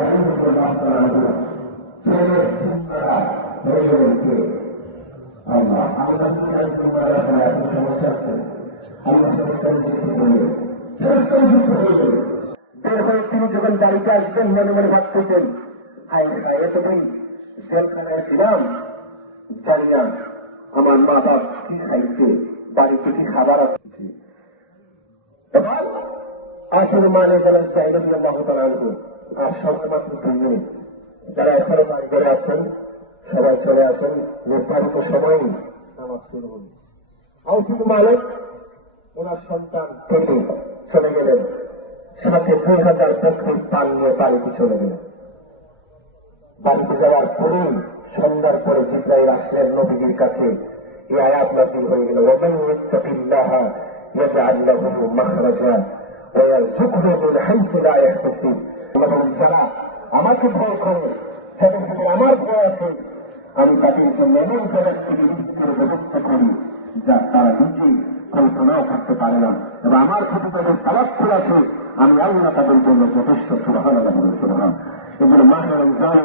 রাদিয়াল্লাহু তাআলা ছেলের চিন্তারা হয়ে গেলেন কে? আল্লাহ। আল্লাহ কি আর চিন্তা রাখেন? এত সমস্যা আছে আল্লাহ বের হয়ে তিনি যখন বাড়িতে আসবেন মনে মনে ভাবতেছেন, হায় হায় এতদিন জেলখানায় ছিলাম, জানি না আমার মা বাপ কি খাইছে, বাড়িতে কি খাবার আছে। এবার আসলে মানে যারা চাইলে দিয়ে মহতারা আনবো আর সঙ্গে মাত্র 3 মিনিট, যারা এখনো বাড়ি করে আছেন সবাই চলে আসেন, নির্ধারিত সময় নামাজ শুরু হবে। আউফুল মালিক ওনার সন্তান থেকে চলে গেলেন, সাথে 2000 বছর পান নিয়ে বাড়িতে চলে গেলেন। বাড়িতে যাওয়ার পরেই সন্ধ্যার পরে জিবরাইল আসলেন নবীজির কাছে, এই আয়াত নাযিল হয়ে গেল, ওয়ামান ইয়াত্তাকিল্লাহা ইয়াজআল লাহু মাখরাজা ওয়া ইয়ারযুকহু মিন হাইসু লা ইয়াহতাসিব। যারা আমাকে ভয় করে, যাদের প্রতি আমার ভয় আছে, আমি তাদের জন্য এমন জায়গা থেকে রিজিকের ব্যবস্থা করি যা তারা নিজেই কল্পনাও করতে পারে না, এবং আমার প্রতি তাদের তাওয়াক্কুল আছে, আমি আল্লাহ তাদের জন্য যথেষ্ট। সুবহানাল্লাহ। এই জন্য মাহে রমজান